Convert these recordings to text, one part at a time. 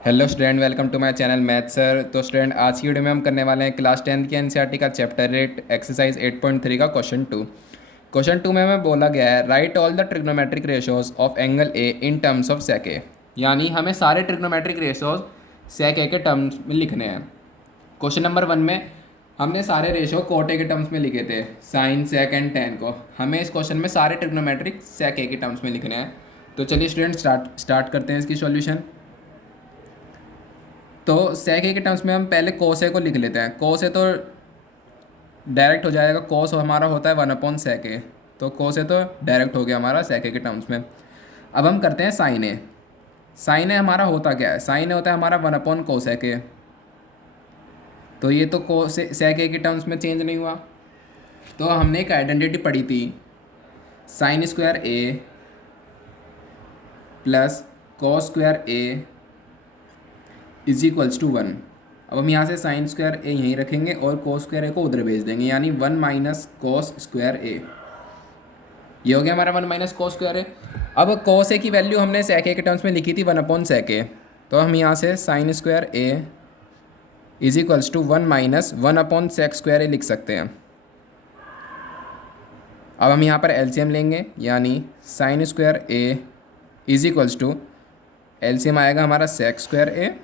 Hello student, welcome to my channel math sir. तो student, आज की वीडियो में हम करने वाले हैं क्लास 10 की एनसीईआरटी का चैप्टर 8 एक्सरसाइज 8.3 का क्वेश्चन 2। क्वेश्चन 2 में हमें बोला गया है write all the trigonometric ratios of angle A in terms of sec A. यानी हमें सारे ट्रिग्नोमेट्रिक रेशोज सेक ए के टर्म्स में लिखने हैं। क्वेश्चन नंबर 1 में हमने सारे रेशो कोट ए के टर्म्स में लिखे थे, साइन सेक एंड टेन को। हमें इस क्वेश्चन में सारे ट्रिग्नोमेट्रिक सेक ए के टर्म्स में लिखने हैं। तो चलिए स्टूडेंट स्टार्ट करते हैं इसकी सॉल्यूशन। तो सेक ए के टर्म्स में हम पहले कोस ए को लिख लेते हैं। कोस ए तो डायरेक्ट हो जाएगा, कोस हमारा होता है 1/सेक ए, तो कोस ए तो डायरेक्ट हो गया हमारा सेक ए के टर्म्स में। अब हम करते हैं साइन ए। साइन ए हमारा होता क्या है? साइन ए होता है हमारा 1/कोसेक ए। तो ये तो कोस सेक ए के टर्म्स में चेंज नहीं हुआ। तो हमने एक आइडेंटिटी पढ़ी थी, sine square A plus cos square A is equals to 1। अब हम यहाँ से साइन स्क्वायर ए यहीं रखेंगे और कोस स्क्वायर ए को उधर भेज देंगे, यानी 1 माइनस कोस स्क्वायर ए। ये हो गया हमारा 1 माइनस कोस स्क्वायर ए। अब कोस ए की वैल्यू हमने सेक ए के टर्म्स में लिखी थी 1/सेक ए, तो हम यहाँ से sine square A is equals to 1 minus 1/सेक स्क्वायर ए लिख सकते हैं। अब हम यहाँ पर एलसीएम लेंगे, यानी sine square A is equals to LCM आएगा हमारा सेक स्क्वायर ए।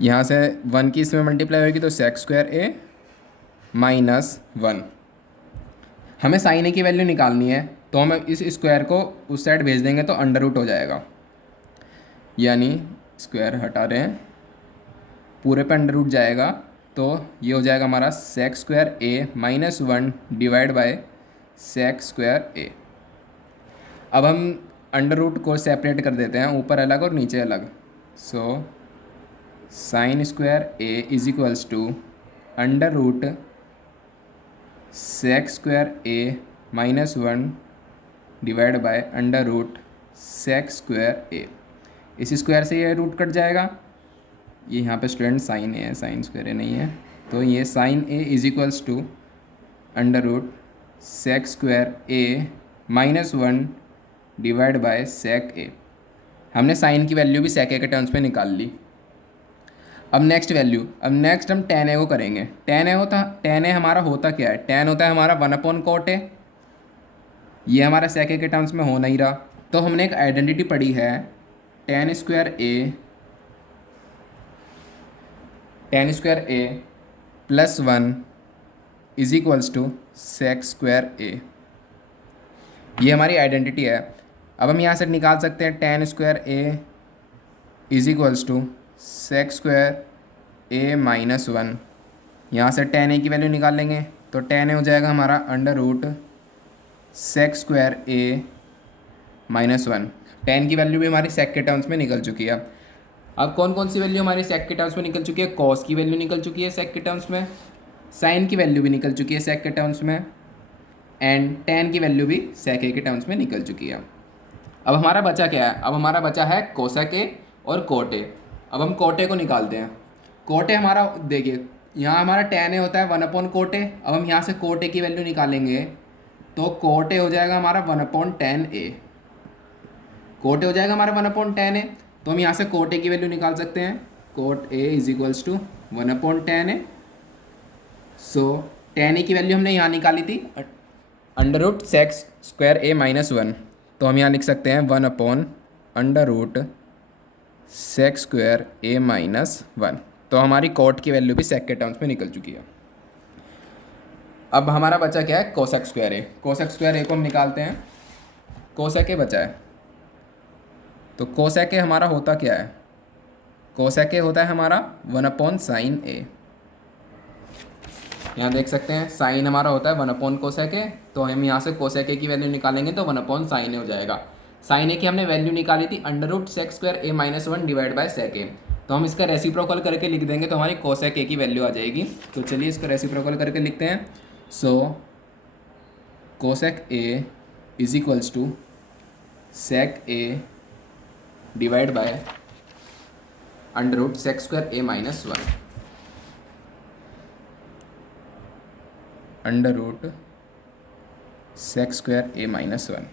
यहाँ से 1 की इसमें मल्टीप्लाई होगी तो सेक स्क्वायर ए माइनस 1। हमें साइन ए की वैल्यू निकालनी है, तो हम इस स्क्वायर को उस साइड भेज देंगे तो अंडर रूट हो जाएगा, यानी स्क्वायर हटा रहे हैं, पूरे पे अंडर रूट जाएगा। तो ये हो जाएगा हमारा sec square A minus 1 divide by sec square A. अब हम अंडर रूट को सेपरेट कर देते हैं, ऊपर अलग और नीचे अलग। So sine square A is equals to under root sec square A minus 1 divide by under root sec square A. इस स्क्वायर से ये रूट कट जाएगा, ये यहाँ पे स्टूडेंट साइन ए है, साइन स्क्वायर ए नहीं है, तो ये sine A is equals to under root sec square A minus 1 divide by sec A. हमने साइन की वैल्यू भी सेक ए के टर्म्स में निकाल ली। अब नेक्स्ट हम टेन ए को करेंगे। टेन ए हमारा होता क्या है? टेन होता है हमारा 1/कोट ए। ये हमारा सेक ए के टर्म्स में हो नहीं रहा, तो हमने एक आइडेंटिटी पढ़ी है, tan square A plus 1 is equals to sec square A. ये हमारी आइडेंटिटी है। अब हम यहाँ से निकाल सकते हैं tan square A is equals to sec square A minus 1। यहाँ से टेन ए की वैल्यू निकाल लेंगे, तो टेन ए हो जाएगा हमारा under root sec square A minus 1। Ten की वैल्यू भी हमारी सेक के टर्म्स में निकल चुकी है। अब कौन कौन सी वैल्यू हमारी सेक के टर्म्स में निकल चुकी है? कॉस की वैल्यू निकल चुकी है सेक के टर्म्स में, साइन की वैल्यू भी निकल चुकी है सेक के टर्म्स में, एंड टेन की वैल्यू भी सेक ए के टर्म्स में निकल चुकी है। अब हमारा बचा क्या है? अब हमारा बचा है कोसेक ए और कोट ए। अब हम कोट ए को निकालते हैं। कोट ए हमारा देखिए, यहाँ हमारा टेन ए होता है 1/कोट ए। अब हम यहाँ से कोट ए की वैल्यू निकालेंगे, तो कोट ए हो जाएगा हमारा 1/10 ए। कोट ए हो जाएगा हमारा 1/10 ए, तो हम यहाँ से कोट ए की वैल्यू निकाल सकते हैं। Cot A is equals to 1/10 A. So tan A की वैल्यू हमने यहाँ निकाली थी under root sec square A minus 1, तो हम यहाँ लिख सकते हैं 1/अंडर root sec square A minus 1। तो हमारी कोट की वैल्यू भी सेक के टर्म्स में निकल चुकी है। अब हमारा बचा क्या है? कोसेक स्क्वायर ए। कोसेक स्क्वायर ए को हम निकालते हैं। कोसेक ए बचा है, तो कोसेक ए हमारा होता क्या है? कोसेक ए होता है हमारा 1/साइन ए। यहाँ देख सकते हैं साइन हमारा होता है 1/कोसेक ए, तो हम यहाँ से कोसेक ए की वैल्यू निकालेंगे तो 1/साइन ए हो जाएगा। साइन ए की हमने वैल्यू निकाली थी under root sec square A minus 1 divide by sec A, तो हम इसका रेसिप्रोकल करके लिख देंगे तो हमारी कोसेक ए की वैल्यू आ जाएगी। तो चलिए इसको रेसिप्रोकल करके लिखते हैं। So cosec A is equals to sec A divide by under root sec square A minus 1 under root sec square A minus 1।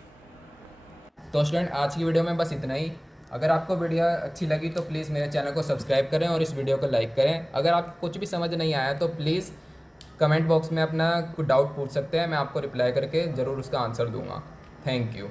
तो स्टूडेंट, आज की वीडियो में बस इतना ही। अगर आपको वीडियो अच्छी लगी तो प्लीज़ मेरे चैनल को सब्सक्राइब करें और इस वीडियो को लाइक करें। अगर आपको कुछ भी समझ नहीं आया तो प्लीज़ कमेंट बॉक्स में अपना कुछ डाउट पूछ सकते हैं, मैं आपको रिप्लाई करके ज़रूर उसका आंसर दूंगा। Thank you.